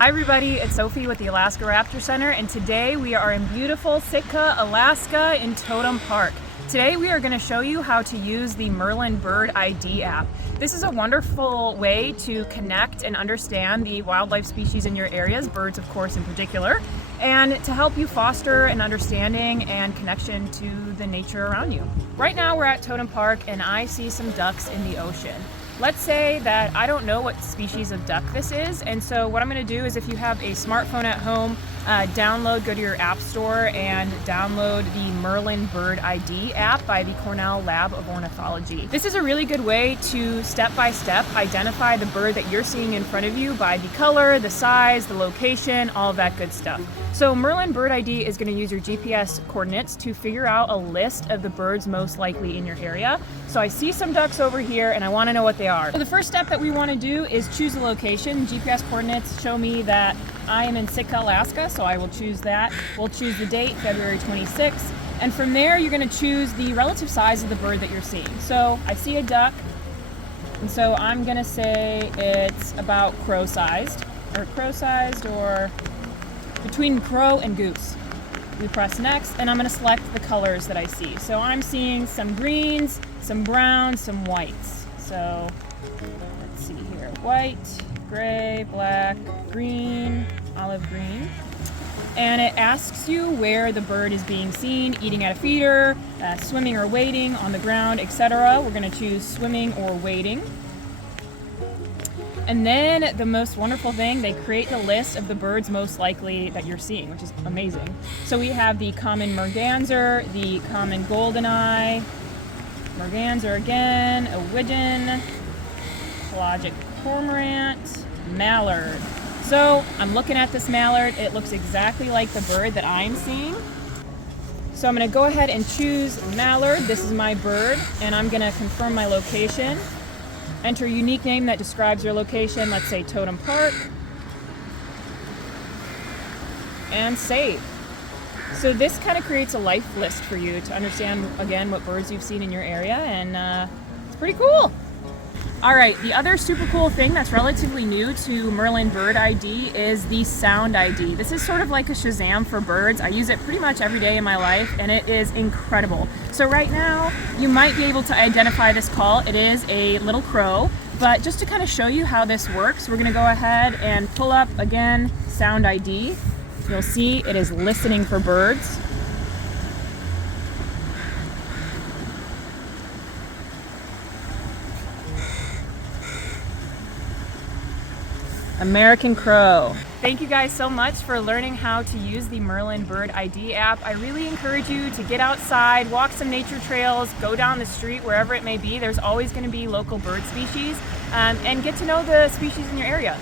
Hi everybody, it's Sophie with the Alaska Raptor Center, and today we are in beautiful Sitka, Alaska in Totem Park. Today we are going to show you how to use the Merlin Bird ID app. This is a wonderful way to connect and understand the wildlife species in your areas, birds of course in particular, and to help you foster an understanding and connection to the nature around you. Right now we're at Totem Park and I see some ducks in the ocean. Let's say that I don't know what species of duck this is, and so what I'm going to do is, if you have a smartphone at home, go to your app store and download the Merlin Bird ID app by the Cornell Lab of Ornithology. This is a really good way to step-by-step identify the bird that you're seeing in front of you by the color, the size, the location, all of that good stuff. So Merlin Bird ID is going to use your GPS coordinates to figure out a list of the birds most likely in your area. So I see some ducks over here and I want to know what they are. So the first step that we want to do is choose a location. GPS coordinates show me that I am in Sitka, Alaska, so I will choose that. We'll choose the date, February 26th. And from there, you're going to choose the relative size of the bird that you're seeing. So I see a duck, and so I'm going to say it's about crow-sized, or between crow and goose. We press next, and I'm going to select the colors that I see. So I'm seeing some greens, some browns, some whites. So let's see here, white, gray, black, green, olive green. And it asks you where the bird is being seen, eating at a feeder, swimming or wading, on the ground, etc. We're going to choose swimming or wading. And then the most wonderful thing, they create the list of the birds most likely that you're seeing, which is amazing. So we have the common merganser, the common goldeneye, merganser again, a widgeon, pelagic cormorant, mallard. So I'm looking at this mallard. It looks exactly like the bird that I'm seeing. So I'm going to go ahead and choose mallard. This is my bird, and I'm going to confirm my location. Enter a unique name that describes your location, let's say Totem Park, and save. So this kind of creates a life list for you to understand, again, what birds you've seen in your area, and it's pretty cool. All right, the other super cool thing that's relatively new to Merlin Bird ID is the Sound ID. This is sort of like a Shazam for birds. I use it pretty much every day in my life, and it is incredible. So right now, you might be able to identify this call. It is a little crow, but just to kind of show you how this works, we're gonna go ahead and pull up, again, Sound ID. You'll see it is listening for birds. American crow. Thank you guys so much for learning how to use the Merlin Bird ID app. I really encourage you to get outside, walk some nature trails, go down the street, wherever it may be. There's always going to be local bird species, and get to know the species in your area.